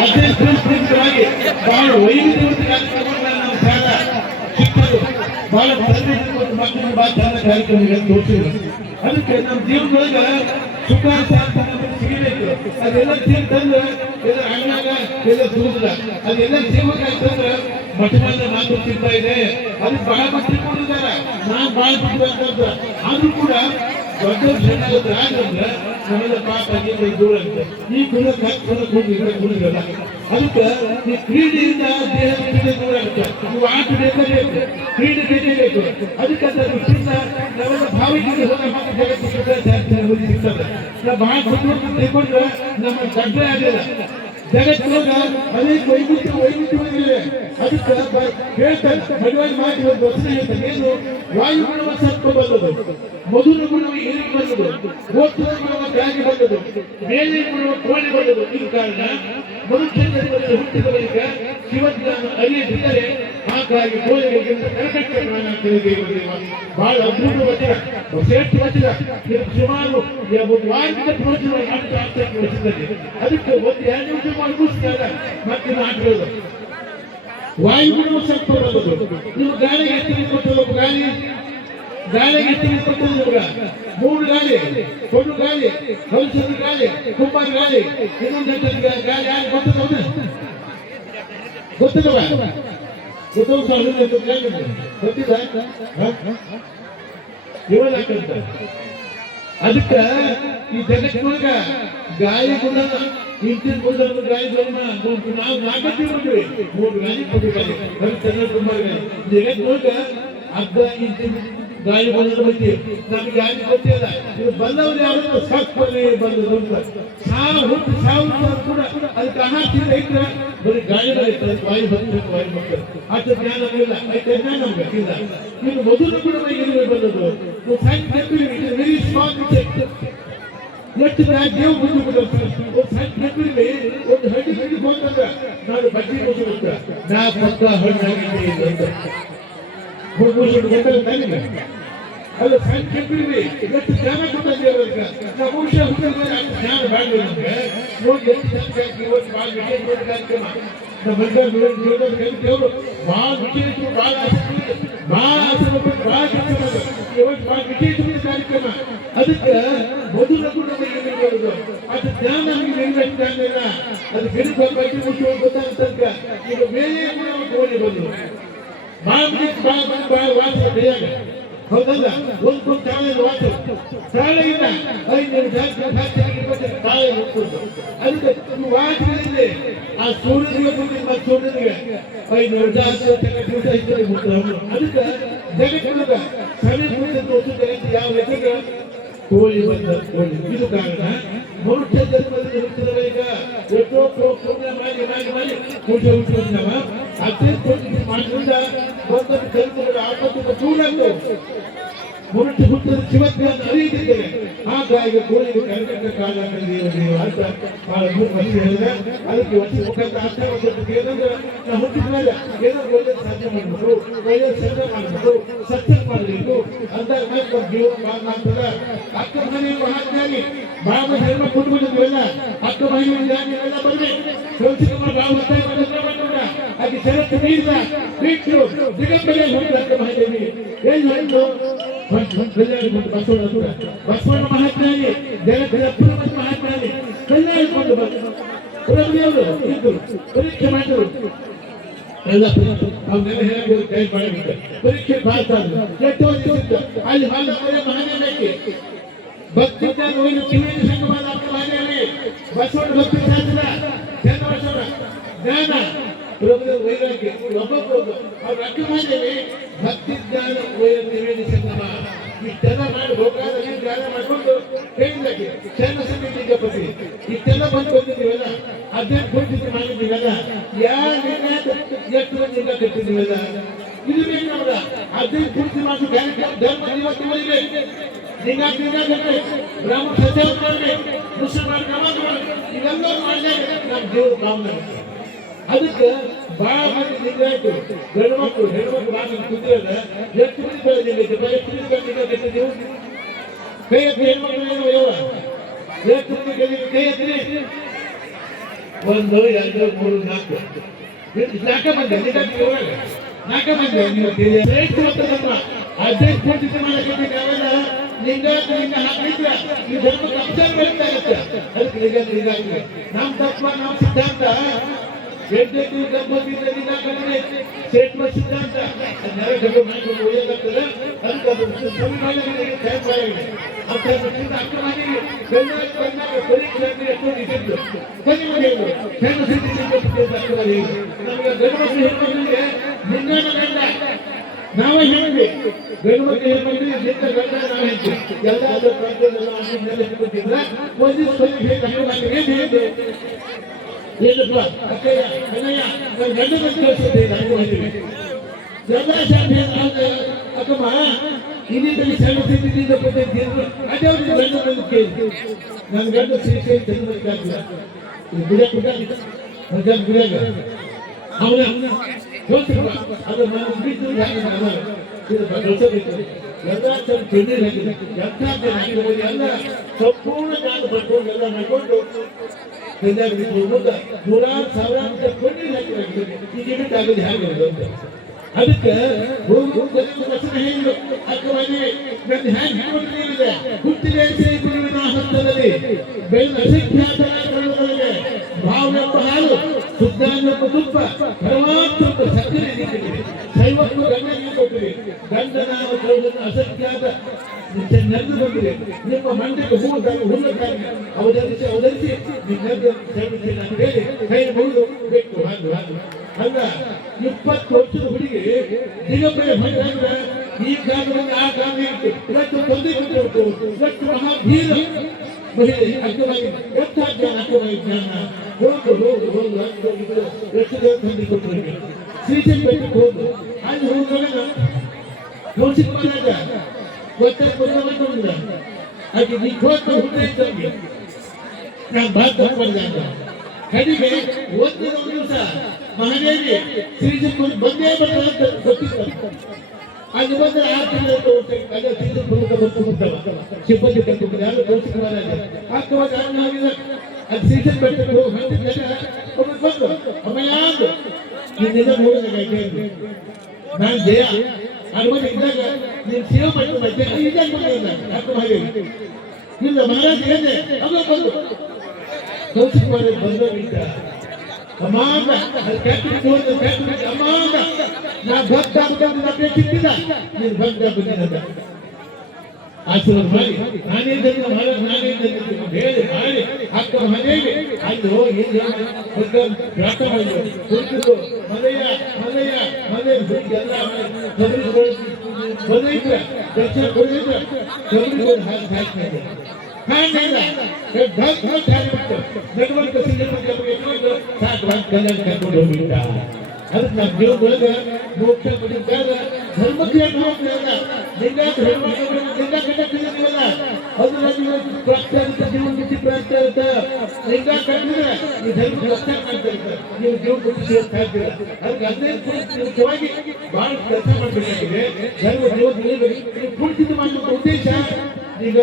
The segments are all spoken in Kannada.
ಅಧ್ಯಕ್ಷರಾಗಿ ಬಹಳ ಶಿಕ್ಷಕರು ಬಹಳ ಮಕ್ಕಳಿಗೆ ಬಹಳ ಶಾಲ ಕಾರ್ಯಕ್ರಮಗಳನ್ನು ತೋರಿಸಿದ್ರು ಅದಕ್ಕೆ ನಮ್ಮ ಜೀವನದೊಳಗ ಸುಖ ಸಿಗಬೇಕು ಅದೆಲ್ಲ ಸೇರ್ತಂದ್ರೆ ಎಲ್ಲ ಅಣ್ಣಾಗ ಎಲ್ಲ ಸುರಿದ್ರ ಅದೆಲ್ಲ ಸೇವಕ ಅಂತಂದ್ರೆ ಮಾತು ಇದೆ ಅದು ಬಹಳ ಮಟ್ಟ ಕೊಟ್ಟಿದ್ದಾರೆ ನಾನ್ ಬಹಳ ಬಿಟ್ಟು ಆದ್ರೂ ಕೂಡ ದೊಡ್ಡ ಜನ ರಾಜಂದ್ರೆ ನಮ್ಮೆಲ್ಲ ಪಾಪ ದೂರ ಈ ಗುಣ ಗುಣ ಕೂಡಿದ್ರೆ ಗುಣಗಲ್ಲ ಅದಕ್ಕೆ ಈ ಕ್ರೀಡೆಯಿಂದ ದೇಹ ಕ್ರೀಡೆ ದೂರ ಆಗುತ್ತೆ ನೀವು ಆಟ ಬೇಕೇ ಬೇಕು ಕ್ರೀಡೆ ಬೇಕೇ ಬೇಕು ಅದಕ್ಕೆ ನಾವೆಲ್ಲ ಭಾವೈಕ್ಯತೆ ಹೋದ ಮಾತ್ರ ಜಗತ್ತು ಸುಖ ಶಾಂತಿ ಸಿಗ್ತದೆ. ನಾವು ಭಾಳ ಬುದ್ಧಿವಂತ ತಿಳ್ಕೊಂಡ್ರೆ ನಮ್ಮ ಗಡ್ಡೆ ಅನೇಕ ವೈವಿಧ್ಯ ವೈವಿಧ್ಯಗಳಿವೆ ಅದಕ್ಕೆ ಹೇಳ್ತಾರೆ ಮಾತು ಒಂದು ಹೇಳ್ತಾರೆ ಏನು ಮಧುರ ಗುಣವ ಬಂದದು ಈ ಕಾರಣ ಹುಟ್ಟಿದ ಬಳಿಕ ಶಿವಜ್ಞಾನ ಅರಿಯದಿದ್ದರೆ ಹಾಗಾಗಿ ಬಹಳ ಅದ್ಭುತ ವಚನ. ಶ್ರೇಷ್ಠ ವಚನ. ಸುಮಾರು ಅದಕ್ಕೆ ಒಂದು ಎರಡು ನಿಮಿಷ ಮಾಡಿ ಮುಗಿಸ್ತಾರೆ ಮತ್ತೆ ನಾಟಕಗಳು ವಾಯುಗುಣ ಸತ್ವ ಬರೋದು ನೀವು ಗಾಳಿಗೆ ಎತ್ತಿಗೆ ಕೊಟ್ಟಲ್ಲ ಗಾಳಿ. ಗಾಳಿಗೆ ಎತ್ತಿಗೆ ಕೊಟ್ಟಲ್ಲ ನಿಮ್ಗ ಮೂರು ಗಾಳಿ. ಒಂದು ಗಾಳಿ. ಹೊಲಸದ ಗಾಳಿ. ಕುಂಬಾರ ಗಾಳಿ. ಇನ್ನೊಂದು ಗಾಳಿ. ಯಾರು ಗೊತ್ತದ? ಗೊತ್ತಿಲ್ಲವ ಗೊತ್ತವ ಗೊತ್ತಿಲ್ಲ ಇವಾಗ ಹಾಕಂತ ಅದಕ್ಕೆ ಈ ಜಗತ್ತಿನೊಳಗ ಗಾಳಿ ಗುಣ ಇಂತಿನ ಗುಣ ಗಾಳಿ ಗುಣ ನಾವು ನಾಲ್ಕಕ್ಕೆ ಬಿಡ್ತೀವಿ ಮೂರು ಗಾಳಿ ಕೊಟ್ಟಿದ್ದಾರೆ ಜಗತ್ತಿನೊಳಗ ಅರ್ಧ ಇಂಚಿನ ಗಾಳಿ ಬಂದ ಬಗ್ಗೆ ನಮ್ಗೆ ಗಾಳಿ ಗೊತ್ತಿಲ್ಲ ಇದು ಬಂದವರು ಯಾರು ಸಾಕ್ಬಲ್ಲಿ ಬಂದದ್ದು ಅಂತ ಸಾವು ಹುಟ್ಟು ಸಾವು ಕೂಡ ಅದಕ್ಕೆ ಆಹಾರ ತಿಂದ ಇದ್ರೆ ಬರೀ ಗಾಳಿ ಬರುತ್ತೆ ವಾಯು ಬಂದ್ರೆ ವಾಯು ಬರ್ತದೆ ಅಷ್ಟು ಜ್ಞಾನ ನಮಗಿಲ್ಲ ಅದಕ್ಕೆ ಜ್ಞಾನ ನಮ್ಗೆ ಇಲ್ಲ ಇನ್ನು ಮೊದಲು ಕೂಡ ಮೈಗೆ ಬಂದದ್ದು ನೀವು ಸಣ್ಣ ವೆರಿ ಸ್ಮಾಲ್ ಎಷ್ಟು ಜನ ದೇವ್ ಬಂದು ಬಿಡುತ್ತೆ ಒಂದು ಸಣ್ಣ ನೆನಪಿರ್ಲಿ ಒಂದು ಹಳ್ಳಿ ಹಳ್ಳಿ ಹೋಗ್ತಂದ್ರೆ ನಾನು ಬಡ್ಡಿ ಮುಗಿಸ್ಬಿಟ್ಟ ನಾ ಪಕ್ಕ ಹಣ್ಣಾಗಿದ್ದೆ ಅಂತ ಜ್ಞಾನ ಕೊಟ್ಟಿದೆ ಅವ್ರಿಗೆ ನಾವು ಬಹುಶಃ ಹುಟ್ಟಿದ ಅಷ್ಟು ಜ್ಞಾನ ನಮ್ಗೆ ನೋಡಿ ಎಷ್ಟು ಇವತ್ತು ಭಾಳ ವಿಶೇಷ ಕಾರ್ಯಕ್ರಮ. ಭಾಳ ವಿಶೇಷ ಭಾಳ ಭಾಳ ಆಸೆ ಬಿಟ್ಟು ಭಾಳ ಕೆಲಸ ಇವತ್ತು ಭಾಳ ವಿಶೇಷವಾದ ಕಾರ್ಯಕ್ರಮ. ಅದಕ್ಕೆ ಮೊದಲ ಗುಣ ನಮಗೆ ಅದು ಜ್ಞಾನ ನಮಗೆ ನಿರ್ವಹಿಸ ಇಲ್ಲ ಅದು ಗಿಡಕ್ಕೆ ಬಗ್ಗೆ ಗೊತ್ತಾಗ್ತಂತ ಈಗ ಬೇರೆ ಕೂಡ ಬಂದು. ಭಾಳ ಮಂದಿ ಭಾಳ ಮಂದಿ ಭಾಳ ವಾಸ ಕೈಯಾಗ ಹೌದಲ್ಲ ಒಂದು ಕೊಂದು ತಾಳೆ ವಾಸ ತಾಳೆಗಿಂತ ಐದು ನಿಮಿಷ ಜಾಸ್ತಿ ತಾಳೆ ಹೋಗ್ಬೋದು ಅದಕ್ಕೆ ನೀವು ವಾಸದಲ್ಲಿ ಆ ಸೂರ್ಯನಿಗೆ ಬಂದು ಮತ್ತು ಸೂರ್ಯನಿಗೆ ಐದು ನಿಮಿಷ ಹತ್ತು ನಿಮಿಷ ಇದ್ದರೆ ಮುಟ್ತಾರೆ ಅದಕ್ಕೆ ಜಗತ್ತಿನೊಳಗ ಸಮೀಪ ವಸ್ತು ಜಗತ್ತು ಯಾವ ಲೆಕ್ಕಕ್ಕೆ ಕೋಳಿ ಬಂದ ಕೋಳಿ ಇದು ಕಾರಣ ಮನುಷ್ಯ ಜನ್ಮದಲ್ಲಿ ಹುಟ್ಟಿದವರೀಗ ಎಷ್ಟೋ ಪು- ಪುಣ್ಯ ಮಾಡಿ ಮಾಡಿ ಮಾಡಿ ಪುರುಷ ಹುಟ್ಟಿದವ ಹಾಗಾಗಿ ಕೋಳಿಗೆ ಕರ್ಕಟ್ಟ ಕಾಲ ದೇವ ದೇವ ಅಂತ ಬಹಳ ಮೂರು ವರ್ಷ ಹೇಳಿದ್ರೆ ಅದಕ್ಕೆ ವರ್ಷ ಮುಖಾಂತರ ಅರ್ಥ ಮಾಡ್ಬೇಕು ಏನಂದ್ರೆ ನಾವು ಹುಟ್ಟಿದ ಮೇಲೆ ಏನಾದ್ರು ಒಳ್ಳೆದು ಸಾಧ್ಯ ಮಾಡಬೇಕು ಒಳ್ಳೆಯ ಸೇವೆ ಮಾಡಬೇಕು ಸತ್ಯ ಮಾಡಬೇಕು ಅಂದಾಗ ಮಾತ್ರ ನಮ್ಮ ಜೀವನ ಭಾಗ ಆಗ್ತದೆ ಅಕ್ಕ ಮನೆ ಮಹಾಜ್ಞಾನಿ ಬಾಬಾ ಹೆಣ್ಮ ಕೊಟ್ಟು ಬಂದಿದ್ವಲ್ಲ ಅಕ್ಕ ಮನೆ ಜ್ಞಾನಿ ಎಲ್ಲ ಬಂದ್ರೆ ಶಿವಕುಮಾರ್ ಬಾಬು ಒತ್ತಾಯ ಮಾಡಿದ್ರೆ ಮಾಡೋಣ ಅದಕ್ಕೆ ಷರತ್ತು ಮೀರಿದ ಬಿಟ್ಟು ದಿಗಂಬರೆ ಹೋಗಿ ಅಕ್ಕ ಮಹಾದೇವಿ ಏನು ಹೇಳಿದ್ರು ಬಸವಣ್ಣ ಬಸವಣ್ಣ ಮಹಾಜ್ಞಾನಿ ಜಗತ್ತಿನ ಪ್ರಮುಖ ಮಹಾಜ್ಞಾನಿ ಕಲ್ಯಾಣ ಕೊಂಡು ಬಂದು ಪ್ರಭುದೇವರು ಇದ್ದು ಪರೀಕ್ಷೆ ಎಲ್ಲ ಪರೀಕ್ಷೆ ಪಾಸ್ ಆದ್ರು ಎಷ್ಟು ಓದಿದ್ದು ಅಲ್ಲಿ ಹಾಲು ಮಹಾನೇನಕ್ಕೆ ಭಕ್ತಿ ಹೋಗಿ ಕಿವಿಯ ಸಂಗಮದ ಅರ್ಥ ಮಹಾನೇವಿ ಬಸವಣ್ಣ ಭಕ್ತಿ ಬಸವಣ್ಣ. ಜ್ಞಾನ. ವೈರಾಗ್ಯ. ಭಕ್ತಿ ಜ್ಞಾನ ವೈರ ತ್ರಿವೇಣಿ ಸಂಗಮ ಇಷ್ಟೆಲ್ಲ ಮಾಡಿ ಗೋಕಾದಲ್ಲಿ ಜ್ಞಾನ ಮಾಡ್ಕೊಂಡು ಶರಣ ಸಮಿತಿ ಜಪತಿ ಇಷ್ಟೆಲ್ಲ ಬಂದು ಬಂದಿದ್ದೀವಲ್ಲ ಅದೇ ಕೊಟ್ಟಿದ್ದು ಮಾಡಿದ್ದೀವಲ್ಲ? ಯಾರು ಎಷ್ಟು ಮಂದಿ ನಿರ್ಣಯ ಕಟ್ಟಿದ್ದೀವಲ್ಲ? ಇದು ಬೇಕು ನಮ್ಗೆ ಅದೇ ಪೂರ್ತಿ ಮಾತು ಧರ್ಮ ಇವತ್ತು ಉಳಿಬೇಕು ನಿಂಗ ನಿಂಗ ಬ್ರಾಹ್ಮಣ ಸತ್ಯ ಮಾಡ್ಬೇಕು ಮುಸಲ್ಮಾನ ನಮಾಜ್ ಮಾಡ್ಬೇಕು ಇವೆಲ್ಲ ಮಾಡಿದಾಗ ನಮ್ಮ ಜೀವ ಭಾವನೆ ಅದಕ್ಕೆ ಭಾಳ ಮಂದಿ ನಿಂಗಾಯ್ತು ಗಂಡು ಮಕ್ಕಳು ಮಾಡಿ ಕುಂತಿರಲ್ಲ ಎಷ್ಟು ನಿಂಗ ಕಟ್ಟಿದ್ದೀವಿ ಕೈ ಹೆಣ್ಮಕ್ಳು ಏನು ಯಾವ ಎಷ್ಟು? ಕೈ ಒಂದು, ಎರಡು, ಮೂರು, ನಾಲ್ಕು. ನಾಲ್ಕ ಮಂದಿ ನಾಲ್ಕ ಮಂದಿ ನೀವು ನಮ್ಮ ಅಧ್ಯಕ್ಷ ಪೂಜಿತ ಹಾಕಿದ್ರ ಈ ಅದಕ್ಕೆ ಲಿಂಗ ಲಿಂಗ ಆಗ್ತದೆ ನಮ್ಮ ನಮ್ಮ ಸಿದ್ಧಾಂತ ಎಂಟೆಂಟು ದಂಪತಿಗಳಿಂದ ಕಡಿಮೆ ಶ್ರೇಷ್ಠ ಸಿದ್ಧಾಂತ. ಮಾಡ್ಕೊಂಡು ಒಯ್ಯಲಾಗ್ತದೆ ಅದಕ್ಕೆ ಅದು ಸಂವಿಧಾನದಲ್ಲಿ ಟೈಮ್ ಆಗಿದೆ. ಅಂತ ಅಕ್ರಮವಾಗಿ ಗಂಡ ಕರ್ನಾಟಕ ಪರೀಕ್ಷೆ ಅಂದ್ರೆ ಎಷ್ಟೋ ನಿಂತಿದ್ದು ಕೊನೆ ಮನೆಯವರು ಸಿದ್ಧಿ ಸಿದ್ಧಿಸಿದ್ದು ಅಕ್ರಮವಾಗಿ ನಮಗೆ ಗಂಡು ಮಕ್ಕಳು ಹೆಣ್ಮಕ್ಳಿಗೆ ಗಂಡ. ನಾವೇ ಹೇಳಿದ್ವಿ ಗಂಡು ಮಕ್ಕಳು ಹೆಣ್ಮಕ್ಳಿಗೆ ಗಂಡ ನಾವು ಹೇಳ್ತೀವಿ ಎಲ್ಲ ಪ್ರಾಂತ್ಯದಲ್ಲ ಒಂದು ಸ್ವಲ್ಪ ಏನ್ ಹೇಳಿದ್ರು ಏನಪ್ಪ ಅಕ್ಕಯ್ಯ ಅಣ್ಣಯ್ಯ ನಾನು ಗಂಡ ಮಕ್ಕಳು ಕಳಿಸಿದ್ದೆ ನಾನು ಹೇಳಿದ್ವಿ ಅಕ್ಕಮ್ಮ ಇನ್ನಿದ್ದಲ್ಲಿ ಸಣ್ಣ ಸ್ಥಿತಿಯಿಂದ ಕೊಟ್ಟಿದ್ದು ಅದೇ ಅವ್ರಿಗೆ ಗಂಡ ಬಂದು ಕೇಳಿ ನನ್ನ ಗಂಡ ಅವನ ಯೋಚಿಸುವ ಅದು ನಾನು ಕಳಿಸಬೇಕು ಎಲ್ಲ ಸಂಪೂರ್ಣ ಎಲ್ಲ ಮಾಡ್ಕೊಂಡು ನೂರಾರು ಸಾವಿರಾರು ಕೊಂಡಿ ಈಗ ಬಿಟ್ಟು ಆಗೋದು ಹೇಗೆ ಅದಕ್ಕೆ ವಚನ ಹೇಳಿದ್ರು ಅಕ್ಕವಾಗಿ ನನ್ನ ಹ್ಯಾಂಗ್ ಹೇಳ್ಕೊಟ್ಟಿದೆ ಹುಟ್ಟಿದೆ ಸೇರಿಕೊಳ್ಳುವಿನ ಹಸ್ತದಲ್ಲಿ ಬೆಲ್ಲ ಭಾವನೆಂಬ ಹಾಲು ಶುದ್ಧಾಂಗಪ್ಪ ತುಪ್ಪ ಪರಮಾತ್ಮ ಸಕ್ಕರೆ ಶೈವಕ್ಕೂ ಕೊಟ್ಟಿದೆ ಗಂಡನ ಕರುಳನ್ನು ಅಸಂಖ್ಯಾತ ನಿಮ್ಮ ಮಂಡ್ಯಕ್ಕೆ ಮೂರು ಹುಲ್ಲಕ್ಕಾಗಿ ಅವತರಿಸಿ ಹಾಗೆ ಹಾಗೆ ಇಪ್ಪತ್ತು ವರ್ಷದ ಹುಡುಗಿ ದಿಗಂಬರ ಭಂಗ ಈ ಕಾಲದಲ್ಲಿ ಆ ಕಾರಣ ಇವತ್ತು ಬಂದಿ ಕೊಟ್ಟು ಇವತ್ತು ಮಹಾಭೀರ ಮಹಿಳೆ ಅಗ್ಗವಾಗಿ ಜ್ಞಾನ ಅರ್ಥವಾಗಿ ಜ್ಞಾನ ಹೋಗು ಹೋಗು ಹೋಗು ಅಂತ ಎಷ್ಟು ಜನ ತಂದೆ ಕೊಟ್ಟಿರ್ಬೇಕು ಶ್ರೀಶೈಲ ಬೆಟ್ಟಕ್ಕೆ ಹೋಗು ಅಲ್ಲಿ ಹೋಗುವಾಗ ಕೌಶಿಕ್ ಮಹಾರಾಜ ಗೊತ್ತಾಗ ಕೊಡ್ಕೊಂಡ್ರೆ ಆಕೆ ನೀ ಹೋಗ್ತ ಹುಟ್ಟೆ ಇದ್ದಂಗೆ ಬಾತ್ ಮಾಡಿದಾಗ ಕಡಿಮೆ ಒಂದಿನ ಒಂದು ದಿವಸ ಮಹಾದೇವಿ ಶ್ರೀಜನ್ ಬಂದೇ ಆ ತಿಂಗಳು ಬಿಡ್ತಾವ ಸಿಬ್ಬಂದಿ ಅದು ಶ್ರೀಜನ್ ಬೆಟ್ಟಕ್ಕೆ ಹೋಗಿ ಬಂದು ಅಂದು ನೋಡಿದಾಗ ನಾನು ಜಯ. ಅನುಮತಿ ಇದ್ದಾಗ ನೀನು ಸೇವೆ ಮಾಡ್ಕೊಂಡು ಇದ್ದಾಗ ಬಂದಿಲ್ಲ ಇಲ್ಲ, ಮಹಾರಾಜ್ ಏನೇ ಅದು ಬಂದು. ಕೌಶಿಕ ಮಹಾರಾಜ ಬಂದೋಗಿದ್ದ ಅಮಾಂಗ, ಅದು ಕೆಟ್ಟ ಹೋದ ಕೆಟ್ಟ ಅಮಾಂಗ. ನಾ ಭಕ್ತ ಆಗ್ಬೇಕಂತ ನಮಗೆ ಸಿಕ್ಕಿಲ್ಲ ನೀನು ಭಕ್ತ ಆಗ್ಬೇಕಂತ ಆಶೀರ್ವಾದ ಮಾಡಿ. ನಾನೇ ಜನ ಮಹಾರಾಜ ನಾನೇ ಜನ ಹೇಳಿ, ಮಾಡಿ. ಅಕ್ಕ ಮನೆಗೆ ಅಲ್ಲಿ ಹೋಗಿ ಭಕ್ತ ಪ್ರಾರ್ಥನೆ ಮಾಡಿ ಕುಳಿತು ಮನೆಯ ಮನೆಯ ಮನೆ ಎಲ್ಲ ಬಂದೈತ್ರ ದರ್ಶನ ಕೊಡಿದ್ರೆ ಕಬ್ಬಿಗೆ ಹಾಕಿ ಹಾಕಿ ಹಾಗಿಲ್ಲ ಢಗ್ ಢಗ್ ಹಾರಿಬಿಟ್ಟು ನಡುವಂತ ಸಿನಿಮಾ ಕಬ್ಬಿಗೆ ಸಾಕು ಅಂತ ಕಲ್ಯಾಣ ಕರ್ಕೊಂಡು ಹೋಗ್ಬಿಟ್ಟ ಅದಕ್ಕೆ ನಮ್ಮ ಜೀವನದೊಳಗೆ ಮೋಕ್ಷ ಪಡಿದಾಗ ಧರ್ಮಕ್ಕೆ ಏನು ಹೋಗ್ತಿಲ್ಲ ಲಿಂಗಾಯತ ಹೆಣ್ಮಕ್ಳು ಲಿಂಗ ಕಟ್ಟ ತಿಳಿದಿಲ್ಲ ಅದು ನಮಗೆ ಪ್ರಾಪ್ತಿ ಆಗುತ್ತೆ ಜೀವನ ಬಿಟ್ಟು ಪ್ರಾಪ್ತಿ ಆಗುತ್ತೆ ಲಿಂಗ ಕಟ್ಟಿದ್ರೆ ಈ ಧರ್ಮ ರಕ್ಷಣೆ ಮಾಡ್ತಾ ಇರ್ತಾರೆ ನೀವು ಜೀವ ಕೊಟ್ಟು ಸೇರ್ತಾ ಇರ್ತೀರ ಅದಕ್ಕೆ ಹದಿನೈದು ಮುಖ್ಯವಾಗಿ ಬಹಳ ಕೆಲಸ ಮಾಡಬೇಕಾಗಿದೆ ಧರ್ಮ ಜೀವ ತಿಳಿಬೇಕು ನೀವು ಪೂರ್ತಿ ಮಾಡುವ ಉದ್ದೇಶ ಈಗ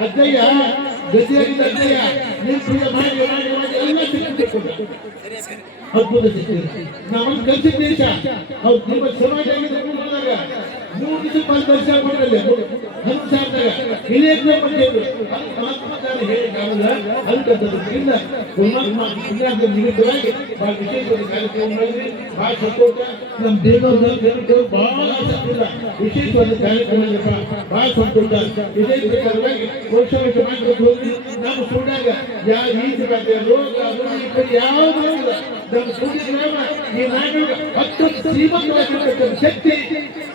ಅಜ್ಜಯ್ಯ ಗತಿಯಾಗಿದ್ದ ಅಜ್ಜಯ್ಯ ನೀನ್ ಪೂಜೆ ಮಾಡಿ ಮಾಡಿ ಮಾಡಿ ಎಲ್ಲ ಅದ್ಭುತ ನಾವೊಂದು ಕಲಿಸಿದ ದೇಶ. ಅವ್ರು ನಿಮ್ಮ ಸಮಾಜ ನೋಡಿದಾಗ ಮೂರು ದಿವಸ ಬಂದು ದರ್ಶನ ಕೊಡಲ್ಲ ಹಂಸಾರ್ದಾಗ ಇದೇ ಬಂದಿದ್ರು ಮಹಾತ್ಮಗಾರ ಹೇಳಿಕಾಗಲ್ಲ ಅಂತದ್ದು ಇಲ್ಲ ಪರಮಾತ್ಮ ಇನ್ನಾದ ನಿಮಿತ್ತವಾಗಿ ಬಹಳ ವಿಶೇಷವಾದ ಕಾರ್ಯಕ್ರಮ ಮಾಡಿದ್ರಿ ಬಹಳ ಸಂತೋಷ ನಮ್ಮ ದೇವರ ಜನರು ಬಹಳ ಆಸಕ್ತಿಲ್ಲ ವಿಶೇಷವಾದ ಕಾರ್ಯಕ್ರಮ ಬಹಳ ಸಂತೋಷ ಇದೇ ಪ್ರಕಾರವಾಗಿ ವರ್ಷ ವರ್ಷ ಮಾಡಬೇಕು ಹೋಗಿ ನಾವು ಸುಳ್ಳಾಗ ಯಾವ ರೀತಿ ರೋಗ ಯಾವುದು ಇಲ್ಲ. ನಮ್ಮ ಸೂರ್ಯ ಈ ನಾಡಿನ ಅತ್ಯಂತ ಶ್ರೀಮಂತವಾಗಿರ್ತಕ್ಕಂಥ ಶಕ್ತಿ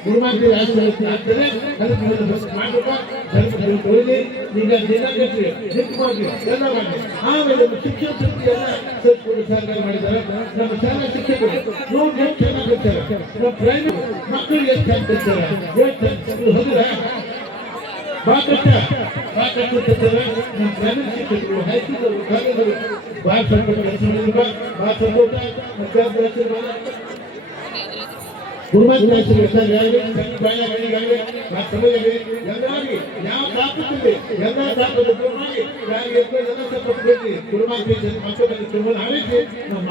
ಗುರುಮಾತೆ ಆಶೀರ್ವಾದ ಆಗ್ತದೆ ಅದಕ್ಕೆ ಒಂದು ಬಸ್ ಮಾಡಪ್ಪ ಧರ್ಮ ತೊಳಿಲಿ ಈಗ ದಿನ ಕಟ್ಟಿ ಹೆಚ್ಚು ಮಾಡಿ ಎಲ್ಲ ಮಾಡಿ ಆಮೇಲೆ ಒಂದು ಶಿಕ್ಷಣ ಶಕ್ತಿ ಎಲ್ಲ ಸೇರ್ಕೊಂಡು ಸಹಕಾರ ಮಾಡಿದ್ದಾರೆ ನಮ್ಮ ಶಾಲಾ ಶಿಕ್ಷಕರು ನೋಡಿ ಎಷ್ಟು ಚೆನ್ನಾಗಿ ಕೊಡ್ತಾರೆ ನಮ್ಮ ಪ್ರೈವೇಟ್ ಮಕ್ಕಳಿಗೆ ಎಷ್ಟು ಚೆನ್ನಾಗಿ ಕೊಡ್ತಾರೆ ಎಷ್ಟು ಚೆನ್ನಾಗಿ ಹೌದಾ ಬಾ ಕಷ್ಟ ಬಾ ಕಷ್ಟ ತರ್ತಾರೆ ನಮ್ಮ ಗ್ರಾಮೀಣ ಶಿಕ್ಷಕರು ಹೈಸ್ಕೂಲ್ ಕಾಲೇಜರು ಬಾ ಸ್ವಲ್ಪ ಕೆಲಸ ಮಾಡಿದ್ರು ಬಾ ಸಂತೋಷ ಮಧ್ಯಾಹ್ನ ಆಶೀರ್ವಾದ ಗುರುಮಂತ ಆಶೀರ್ವಾದ ಬಾಯ ಗಣಿಗಾಗಲಿ ಬಾ ಸಮಯಗೆ ಎಲ್ಲರಿಗೆ ಯಾವ ತಾಪತ್ತಿದೆ ಎಲ್ಲ ತಾಪದ ಗುರುಮಾಗಿ ಯಾರಿಗೆ ಎಲ್ಲ ಸ್ವಲ್ಪ ಗುರುಮಂತ ಮಕ್ಕಳಿಗೆ ತುಂಬ ಆಳಿಸಿ ನಮ್ಮ